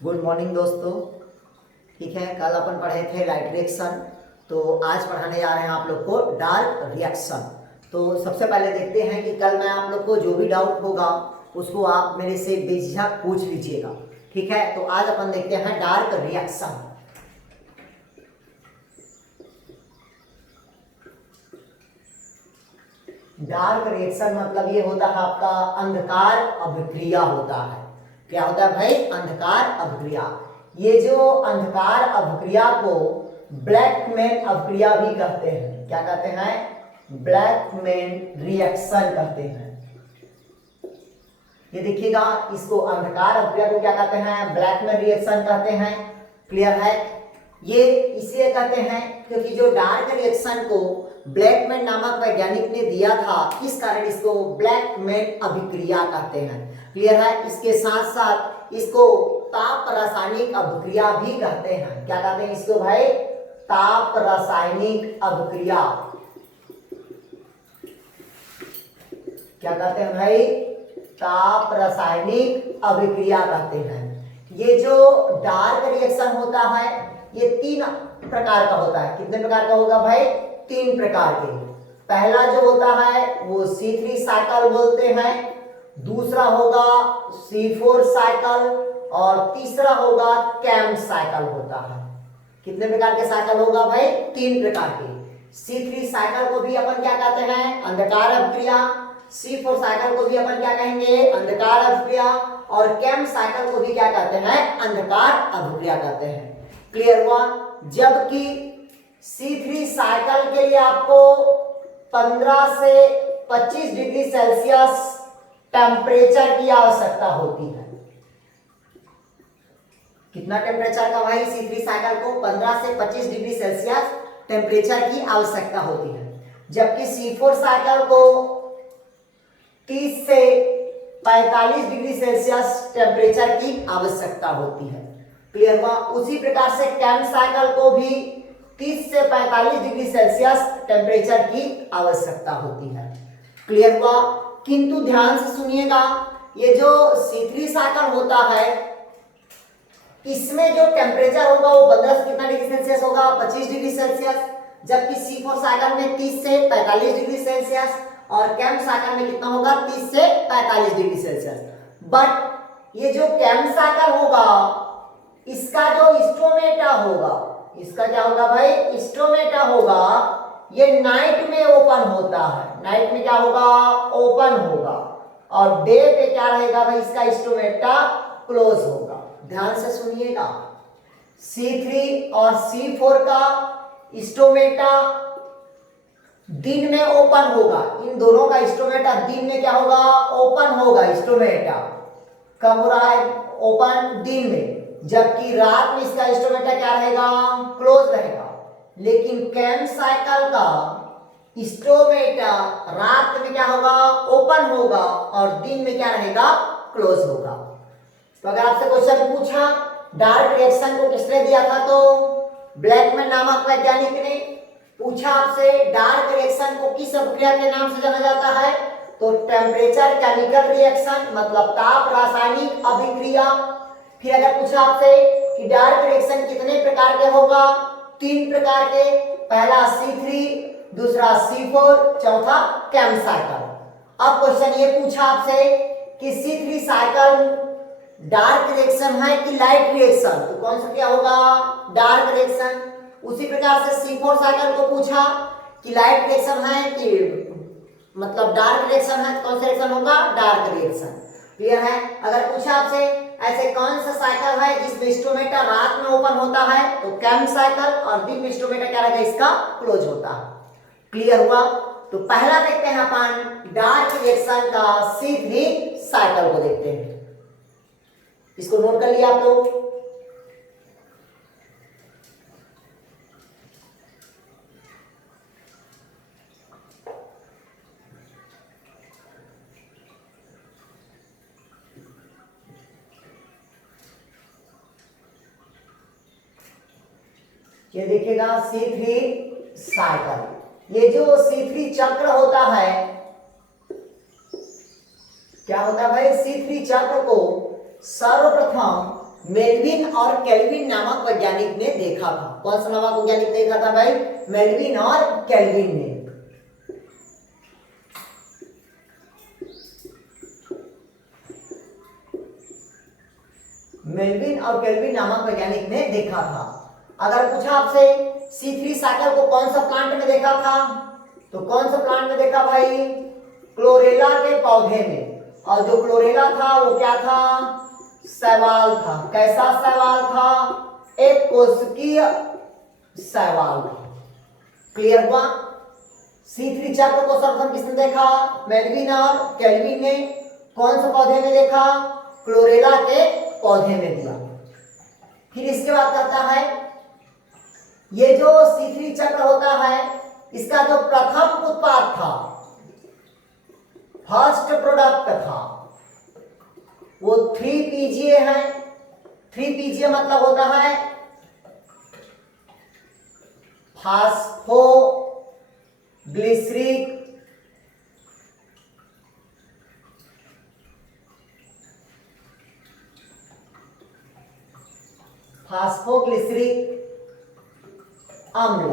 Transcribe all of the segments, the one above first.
Good morning दोस्तों। ठीक है, कल अपन पढ़े थे लाइट रिएक्शन, तो आज पढ़ाने जा रहे हैं आप लोग को डार्क रिएक्शन। तो सबसे पहले देखते हैं कि कल मैं आप लोग को जो भी डाउट होगा उसको आप मेरे से बेझिझक पूछ लीजिएगा। ठीक है, तो आज अपन देखते हैं डार्क रिएक्शन। डार्क रिएक्शन मतलब ये होता है आपका अंधकार अभिक्रिया होता है। क्या होता है भाई? अंधकार अभिक्रिया। ये जो अंधकार अभिक्रिया को ब्लैकमैन अभिक्रिया भी कहते हैं। क्या कहते हैं? ब्लैकमैन रिएक्शन कहते हैं। ये देखिएगा, इसको अंधकार अभिक्रिया को क्या कहते हैं? ब्लैकमैन रिएक्शन कहते हैं। क्लियर है? ये इसलिए कहते हैं क्योंकि जो डार्क रिएक्शन को ब्लैकमैन नामक वैज्ञानिक ने दिया था, इस कारण इसको ब्लैकमैन अभिक्रिया कहते हैं। क्लियर है? इसके साथ साथ इसको ताप रासायनिक अभिक्रिया भी कहते हैं। क्या कहते हैं इसको भाई? ताप रासायनिक अभिक्रिया। क्या कहते हैं भाई? ताप रासायनिक अभिक्रिया कहते हैं। ये जो डार्क रिएक्शन होता है ये 3 प्रकार का होता है। कितने प्रकार का होगा भाई? 3 प्रकार के। पहला जो होता है वो C3 साइकिल बोलते हैं, दूसरा होगा C4 साइकिल और तीसरा होगा कैम साइकिल होता है। कितने प्रकार के साइकिल होगा भाई? 3 प्रकार के। C3 साइकिल को भी अपन क्या कहते हैं? अंधकार अभिक्रिया। C4 साइकिल को भी अपन क्या कहेंगे? अंधकार अभिक्रिया। और कैम साइकिल को भी क्या कहते हैं? अंधकार अभिक्रिया कहते हैं। क्लियर हुआ? जबकि C3 साइकिल के लिए आपको 15 से 25 डिग्री सेल्सियस टेम्परेचर की आवश्यकता होती है। कितना टेम्परेचर का भाई? C3 साइकिल को 15 से 25 डिग्री सेल्सियस टेम्परेचर की आवश्यकता होती है, जबकि C4 साइकिल को 30 से 45 डिग्री सेल्सियस टेम्परेचर की आवश्यकता होती है। क्लियर हुआ? उसी प्रकार से कैम साइकिल को भी 30 से 45 डिग्री सेल्सियस टेम्परेचर की आवश्यकता होती है। क्लियर हुआ? किंतु ध्यान से सुनिएगा, ये जो C3 साइकिल होता है इसमें जो टेम्परेचर होगा वो 15 से कितना डिग्री सेल्सियस होगा? 25 डिग्री सेल्सियस। जबकि C4 साइकिल में 30 से 45 डिग्री सेल्सियस और कैम साइकिल में कितना होगा? 30 से 45 डिग्री सेल्सियस। बट ये जो कैम साइकिल होगा इसका जो स्टोमेटा होगा, इसका क्या होगा भाई? स्टोमेटा होगा, ये नाइट में ओपन होता है। नाइट में क्या होगा? ओपन होगा। और डे पे क्या रहेगा भाई? इसका स्टोमेटा क्लोज होगा। ध्यान से सुनिएगा, C3 और C4 का स्टोमेटा दिन में ओपन होगा। इन दोनों का स्टोमेटा दिन में क्या होगा? ओपन होगा। स्टोमेटा कब हो रहा है? ओपन दिन में। जबकि रात में इसका स्टोमेटा क्या रहेगा? क्लोज रहेगा। लेकिन कैम साइकिल का स्टोमेटा रात में क्या होगा? ओपन होगा और दिन में क्या रहेगा? क्लोज होगा। तो अगर आपसे क्वेश्चन पूछा डार्क रिएक्शन को किसने दिया था, तो ब्लैकमैन नामक वैज्ञानिक ने पूछा आपसे डार्क रिएक्शन को किस अभिक्रिया के नाम से जाना जाता है, तो टेम्परेचर केमिकल रिएक्शन मतलब ताप रासायनिक अभिक्रिया। फिर अगर पूछा आपसे कि डार्क रिएक्शन कितने प्रकार के होगा, 3 प्रकार के। पहला C3, दूसरा C4, चौथा कैम साइकिल। अब क्वेश्चन ये पूछा आपसे कि C3 साइकिल डार्क रिएक्शन है कि लाइट रिएक्शन, तो कौन सा क्या होगा? Dark reaction. उसी प्रकार से C4 साइकिल को पूछा कि लाइट रिएक्शन है कि मतलब डार्क रिएक्शन है, तो कौन सा रिएक्शन होगा? Dark reaction. क्लियर है? अगर पूछा आपसे ऐसे कौन सा साइकिल है जिसमें स्टोमेटा रात में ओपन होता है, तो कैम साइकिल, और दिन में स्टोमेटा क्या रहेगा? इसका क्लोज होता है। क्लियर हुआ? तो पहला देखते हैं अपन डार्क रिएक्शन का C3 साइकिल को देखते हैं। इसको नोट कर लिया आप लोग। ये देखिएगा C3 साइकिल। ये जो C3 चक्र होता है, क्या होता है भाई? C3 चक्र को सर्वप्रथम मेल्विन और केल्विन नामक वैज्ञानिक ने देखा था। कौन सा नामक वैज्ञानिक ने देखा था भाई? मेल्विन और केल्विन ने। मेल्विन और केल्विन नामक वैज्ञानिक ने देखा था। अगर पूछा आपसे C3 साइकिल को कौन सा प्लांट में देखा था, तो कौन सा प्लांट में देखा भाई? क्लोरेला के पौधे में। और जो क्लोरेला था वो क्या था? शैवाल था। कैसा शैवाल था? एक कोशिकीय शैवाल था। क्लियर हुआ? C3 चक्र को सर्वप्रथम किसने देखा? मेल्विन और केल्विन ने। कौन से पौधे में देखा? क्लोरेला के पौधे में दिया। फिर इसके बाद कहता है ये जो C3 चक्र होता है इसका जो प्रथम उत्पाद था, फर्स्ट प्रोडक्ट था, वो 3PGA है। 3PGA मतलब होता है फास्फोग्लिसरिक अम्ल।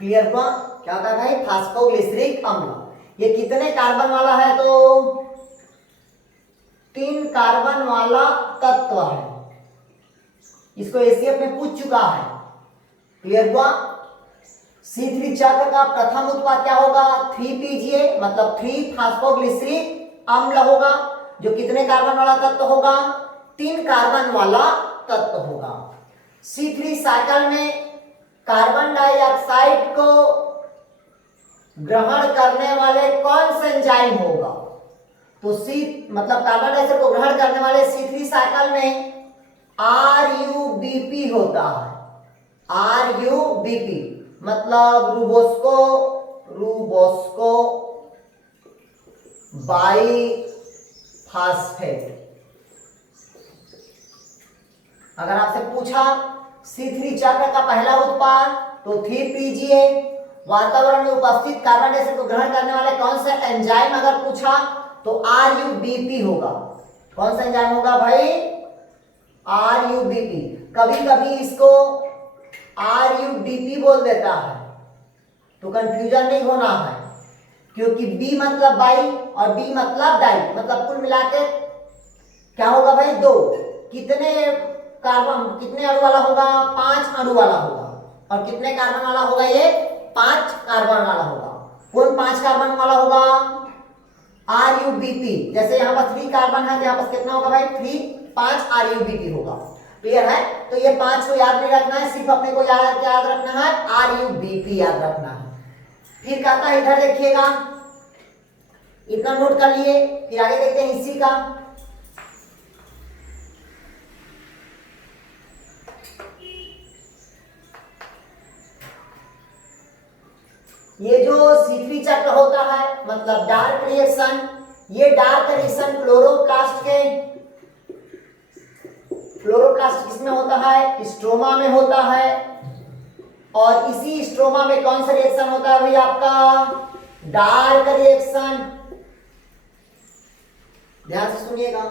क्लियर हुआ? क्या होता है भाई? फास्फोग्लिसरिक अम्ल। ये कितने कार्बन वाला है? तो 3 कार्बन वाला तत्व है। इसको एसीएफ में पूछ चुका है। क्लियर हुआ? C3 चक्र का प्रथम उत्पाद क्या होगा? 3PGA मतलब 3 फास्फोग्लिसरिक अम्ल होगा, जो कितने कार्बन वाला तत्व होगा? 3 कार्बन वाला तत्व होगा। C3 साइकिल में कार्बन डाइऑक्साइड को ग्रहण करने वाले कौन से एंजाइम होगा? तो मतलब कार्बन डाइऑक्साइड को ग्रहण करने वाले C3 साइकिल में RUBP होता है। RUBP मतलब रूबोस्को बाईफास्फेट। अगर आपसे पूछा C3 चक्र का पहला उत्पाद, तो 3PGA। वातावरण में उपस्थित कार्बन डाइऑक्साइड को ग्रहण करने वाले कौन से एंजाइम अगर पूछा, तो RUBP होगा। कौन सा एंजाइम होगा भाई? RUBP। कभी कभी इसको RUDP बोल देता है, तो कंफ्यूजन नहीं होना है, क्योंकि B मतलब बाई और D मतलब डाई, मतलब कुल मिलाकर क्या होगा भाई? 2। कितने कार्बन, कितने अणु वाला होगा? 5 अणु वाला होगा। और कितने कार्बन वाला होगा? ये 5 कार्बन वाला होगा। कौन 5 कार्बन वाला होगा? RUBP। जैसे यहाँ पर 3 कार्बन है तो यहाँ पर कितना होगा भाई? 5 RUBP होगा। क्लियर है? तो ये 5 को याद नहीं रखना है, सिर्फ अपने को याद रखना है RUBP याद रखना है। फिर कहता है इधर देखिएगा, इतना नोट कर लिए। फिर आगे देखते हैं इसी का। ये जो C3 चक्र होता है मतलब डार्क रिएक्शन, ये डार्क रिएक्शन क्लोरोप्लास्ट किसमें होता है? स्ट्रोमा में होता है। और इसी स्ट्रोमा में कौन सा रिएक्शन होता है भाई? आपका डार्क रिएक्शन। ध्यान से सुनिएगा,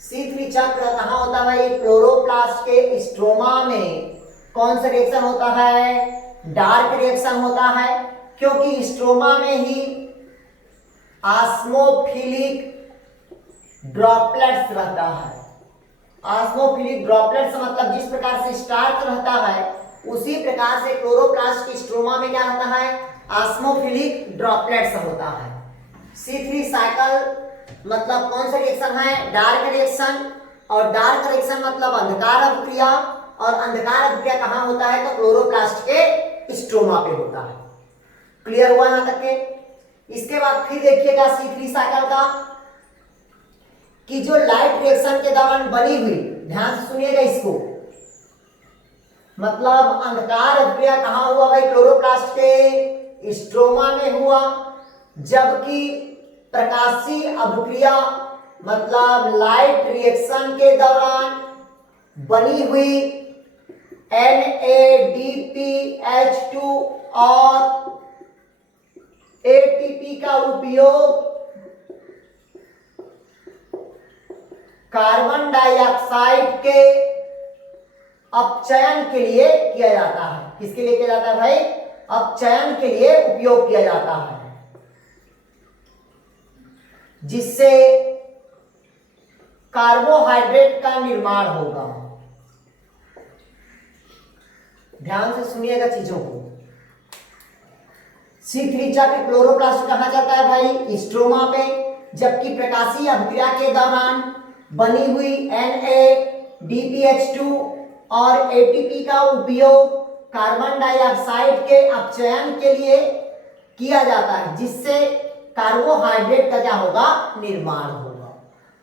C3 चक्र कहां होता है भाई? क्लोरोप्लास्ट के स्ट्रोमा में कौन सा रिएक्शन होता है? डार्क रिएक्शन होता है, क्योंकि स्ट्रोमा में ही ऑस्मोफिलिक ड्रॉपलेट्स रहता है। ऑस्मोफिलिक ड्रॉपलेट्स मतलब जिस प्रकार से स्टार्च रहता है, उसी प्रकार से क्लोरोप्लास्ट की स्ट्रोमा में क्या होता है? ऑस्मोफिलिक ड्रॉपलेट्स होता है। C3 साइकिल मतलब कौन सा रिएक्शन है? Dark reaction. और डार्क रिएक्शन मतलब अंधकार अभिक्रिया, और अंधकार अभिक्रिया कहां होता है? तो क्लोरोप्लास्ट के स्ट्रोमा पे होता है। क्लियर हुआ यहां तक के? इसके बाद फिर देखिएगा C3 साइकिल का कि जो लाइट रिएक्शन के दौरान बनी हुई, ध्यान से सुनिएगा इसको, मतलब अंधकार अभिक्रिया कहां हुआ भाई? क्लोरोप्लास्ट के स्ट्रोमा में हुआ। जबकि प्रकाशीय अभिक्रिया मतलब लाइट रिएक्शन के दौरान बनी हुई NADPH2 और ATP का उपयोग कार्बन डाइऑक्साइड के अपचयन के लिए किया जाता है। किसके लिए किया जाता है भाई? अपचयन के लिए उपयोग किया जाता है, जिससे कार्बोहाइड्रेट का निर्माण होगा। ध्यान से सुनिएगा चीजों को। C3 चक्र क्लोरोप्लास्ट कहा जाता है भाई? स्ट्रोमा पे। जबकि प्रकाशीय अभिक्रिया के दौरान बनी हुई NADPH2 और ATP का उपयोग कार्बन डाइऑक्साइड के अपचयन के लिए किया जाता है, जिससे कार्बोहाइड्रेट का क्या होगा? निर्माण होगा।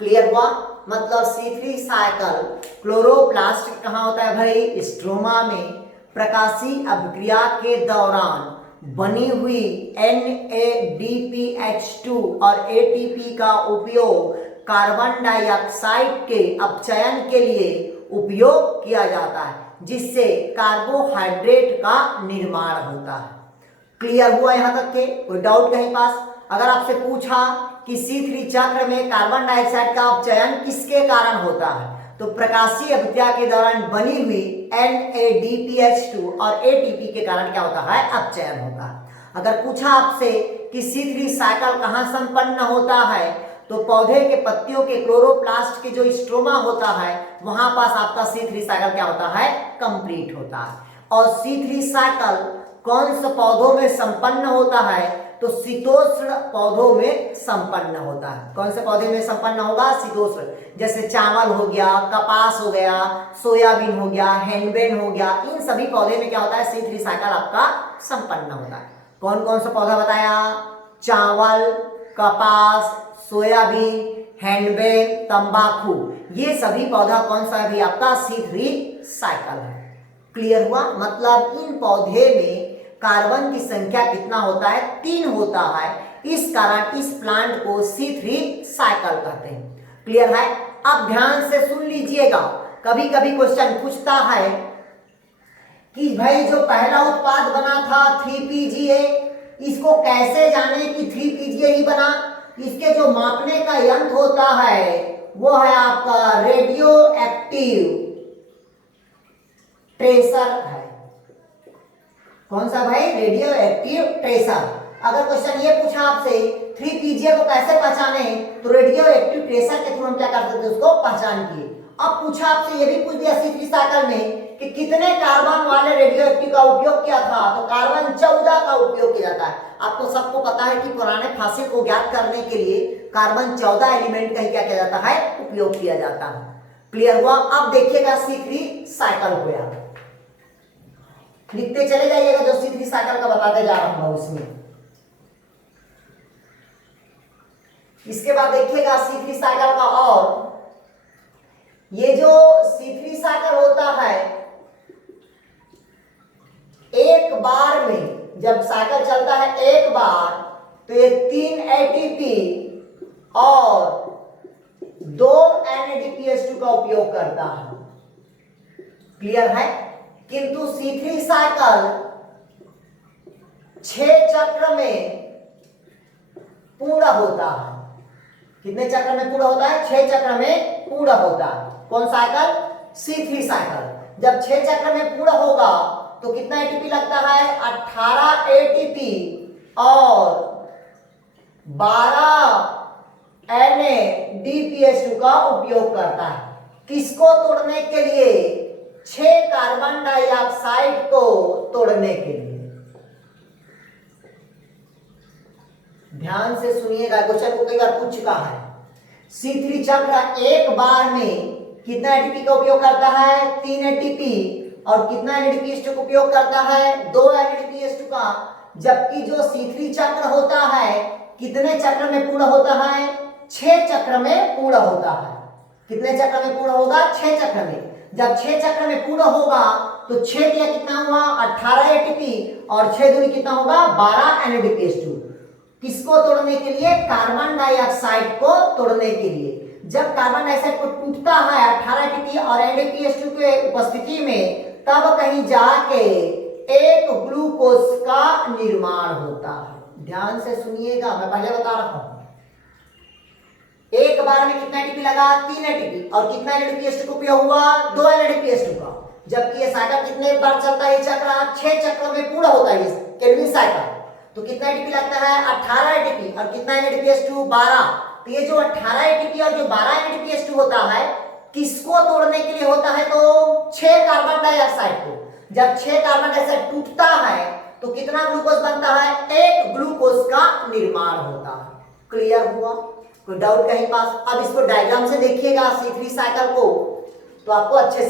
क्लियर हुआ? मतलब C3 साइकिल क्लोरोप्लास्ट कहाँ होता है भाई? स्ट्रोमा में। प्रकाशीय अभिक्रिया के दौरान बनी हुई NADPH2 और ATP का उपयोग कार्बन डाइऑक्साइड के अपचयन के लिए उपयोग किया जाता है, जिससे कार्बोहाइड्रेट का निर्माण होता है। क्लियर हुआ यहां तक के? कोई डाउट कहीं पास? अगर आपसे पूछा कि C3 चक्र में कार्बन डाइऑक्साइड का अपचयन किसके कारण होता है, तो प्रकाशीय अभिक्रिया के दौरान बनी हुई NADPH2 और ATP के कारण क्या होता है? अपचयन होता है। अगर पूछा आपसे कि C3 साइकिल कहाँ संपन्न होता है, तो पौधे के पत्तियों के क्लोरोप्लास्ट के जो स्ट्रोमा होता है वहां पास आपका C3 साइकिल क्या होता है? कंप्लीट होता है। और C3 साइकिल कौन से पौधों में संपन्न होता है? तो शीतोष्ण पौधों में संपन्न होता है। कौन से पौधे में संपन्न होगा? शीतोष्ण। जैसे चावल हो गया, कपास हो गया, सोयाबीन हो गया, हैनबेन हो गया, इन सभी पौधे में क्या होता है? C3 साइकिल आपका संपन्न होता है। कौन कौन सा पौधा बताया? चावल, कपास, सोयाबीन, हैनबेन, तंबाकू, ये सभी पौधा कौन सा है भी? आपका C3 साइकिल है। क्लियर हुआ? मतलब इन पौधे में कार्बन की संख्या कितना होता है? 3 होता है। इस कारण इस प्लांट को C3 साइकिल कहते हैं। क्लियर है? अब ध्यान से सुन लीजिएगा। कभी कभी क्वेश्चन पूछता है कि भाई जो पहला उत्पाद बना था 3PGA, इसको कैसे जाने कि 3PGA ही बना? इसके जो मापने का यंत्र होता है वो है आपका रेडियो एक्टिव ट्रेसर है। कौन सा भाई? Radio active tracer. अगर क्वेश्चन ये पूछा आपसे 3PGA को कैसे पहचाने, तो रेडियो एक्टिव ट्रेसर के थ्रू हम क्या कर सकते हैं? उसको पहचान किए। अब पूछा आपसे ये भी पूछ दिया C3 साइकिल में कि कितने कार्बन वाले रेडियो एक्टिव का उपयोग किया था, तो कार्बन 14 का उपयोग किया जाता है। आपको सबको पता है कि पुराने फासिल को ज्ञात करने के लिए कार्बन 14 एलिमेंट का ही क्या किया जाता है? उपयोग किया जाता है। क्लियर हुआ? अब देखिएगा C3 साइकिल को यार लिखते चले जाइएगा, जो C3 साइकिल का बताते जा रहा हूं उसमें। इसके बाद देखिएगा C3 साइकिल का, और ये जो C3 साइकिल होता है, एक बार में जब साइकिल चलता है एक बार, तो ये 3 ATP और 2 NADPH2 का उपयोग करता है। क्लियर है? किंतु C3 साइकिल 6 चक्र में पूर्ण होता है। कितने चक्र में पूर्ण होता है? 6 चक्र में पूर्ण होता है। कौन साइकिल? C3 cycle. जब 6 चक्र में पूर्ण होगा तो कितना ATP लगता है? 18 ATP और 12 NADPH2 का उपयोग करता है। किसको तोड़ने के लिए? 6 कार्बन डाइऑक्साइड को तोड़ने के लिए। ध्यान से सुनिएगा, क्वेश्चन को कई बार पूछ चुका है। C3 चक्र एक बार में कितना ATP का उपयोग करता है? 3 ATP और कितना NADPH2 का उपयोग करता है? 2 NADPH2 का। जबकि जो C3 चक्र होता है कितने चक्र में पूर्ण होता है? 6 चक्र में पूर्ण होता है। कितने चक्र में पूर्ण होगा? 6 चक्र में। जब 6 चक्र में पूर्ण होगा तो 6 दिया कितना हुआ? 18 ATP और 6 दूनी कितना होगा? 12 NADPH2। किसको तोड़ने के लिए? कार्बन डाइऑक्साइड को तोड़ने के लिए। जब कार्बन डाइऑक्साइड को टूटता है 18 ATP और NADPH2 के उपस्थिति में, तब कहीं जाके एक ग्लूकोज का निर्माण होता है। ध्यान से सुनिएगा, मैं पहले बता रहा हूं। एक बार में कितना एटीपी लगा, 3 एटीपी, और कितना एनएडीपीएस2 का उपयोग हुआ, 2 एनएडीपीएस2 का। जबकि ये साइकिल कितने बार चलता है, चक्र 6 चक्रों में पूरा होता है केल्विन साइकिल। तो कितना एटीपी लगता है, 18 एटीपी, और कितना एनएडीपीएस2, 12। तो ये जो 18 एटीपी और जो 12 एनएडीपीएस2 होता है, किसको तोड़ने के लिए होता है, तो 6 कार्बन डाइऑक्साइड को। जब 6 कार्बन डाइऑक्साइड टूटता है तो कितना ग्लूकोज बनता है, 1 ग्लूकोज का निर्माण होता है। क्लियर हुआ, कोई डाउट कहीं पास? अब इसको डायग्राम से देखिएगा C3 साइकिल को, तो आपको अच्छे से